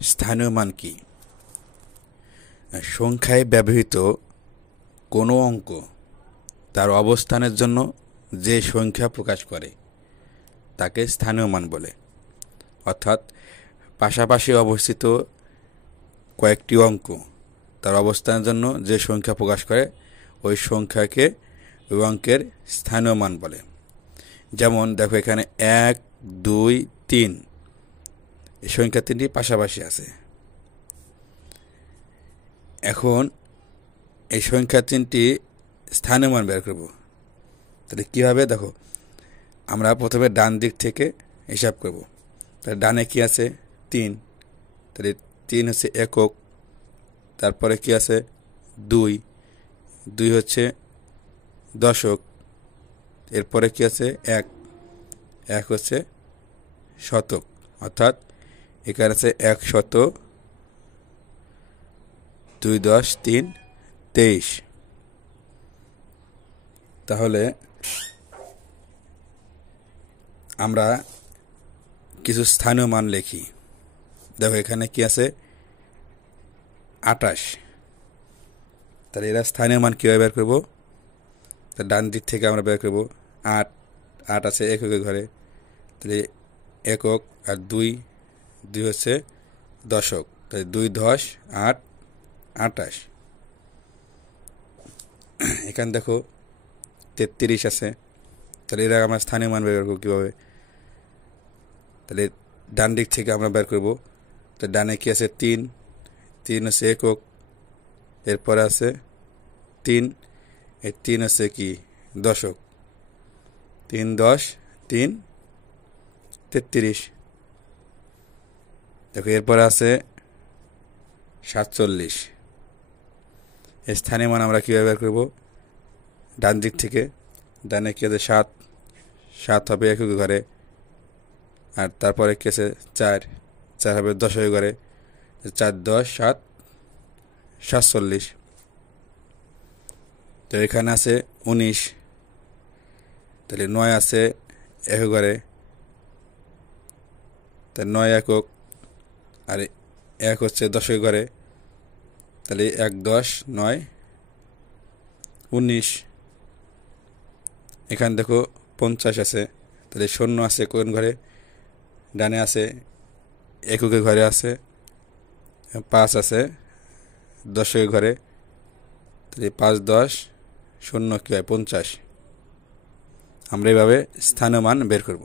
স্থানীয় মান কি? সংখ্যায় ব্যবহৃত কোনো অঙ্ক তার অবস্থানের জন্য যে সংখ্যা প্রকাশ করে তাকে স্থানীয় মান বলে। অর্থাৎ পাশাপাশি অবস্থিত কয়েকটি অঙ্ক তার অবস্থানের জন্য যে সংখ্যা প্রকাশ করে ওই সংখ্যাকে ওই অঙ্কের স্থানীয় মান বলে। যেমন দেখো, এখানে 1, 2, 3 এই সংখ্যা তিনটি পাশাপাশি আছে। এখন এই সংখ্যা তিনটি স্থানীয় মান বের করব। তাহলে কীভাবে? দেখো, আমরা প্রথমে ডান দিক থেকে হিসাব করব। তাহলে ডানে কি আছে? 3। তাহলে 3 হচ্ছে একক। তারপরে কি আছে? 2। 2 হচ্ছে দশক। এরপরে কি আছে? 1। 1 হচ্ছে শতক। অর্থাৎ এখানে আছে 1 শত 2, 10, 3, 23। তাহলে আমরা কিছু স্থানীয় মান লিখি। দেখো, এখানে কি আছে? 28। তাহলে এরা স্থানীয় মান কীভাবে বের করবো? ডান দিক থেকে আমরা বের করবো 8। 8 আছে এককের ঘরে। তাহলে একক আর 2 হচ্ছে দশক। তাহলে 2, 10, 8, 28। এখানে দেখো 33 আছে। তাহলে এরা আমরা স্থানীয় মান বের করবো কীভাবে? তাহলে ডান দিক থেকে আমরা বের করবো। তো ডানে কি আছে? 3। 3 হচ্ছে একক। এরপরে আছে 3। এই 3 হচ্ছে কি? দশক। 3, 10, 3, 33। দেখো, এরপরে আছে 47। স্থানীয় মান আমরা কীভাবে বের করবো? ডান দিক থেকে ডানে কি আছে? 7। 7 হবে একক ঘরে। আর তারপরে কি আছে? 4। 4 হবে দশকের ঘরে। 4, 10, 7, 47। তো এখানে আছে 19। তাহলে 9 আছে একক ঘরে। তাহলে 9 একক। আর 1 হচ্ছে দশকের ঘরে। তাহলে 1, 10, 9, 19। এখানে দেখো 50 আছে। তাহলে 0 আছে কোন ঘরে? ডানে আছে এককের ঘরে আছে। 5 আছে দশকের ঘরে। তাহলে 5, 10, 0 কি হয়? 50। আমরা এইভাবে স্থানীয় মান বের করব।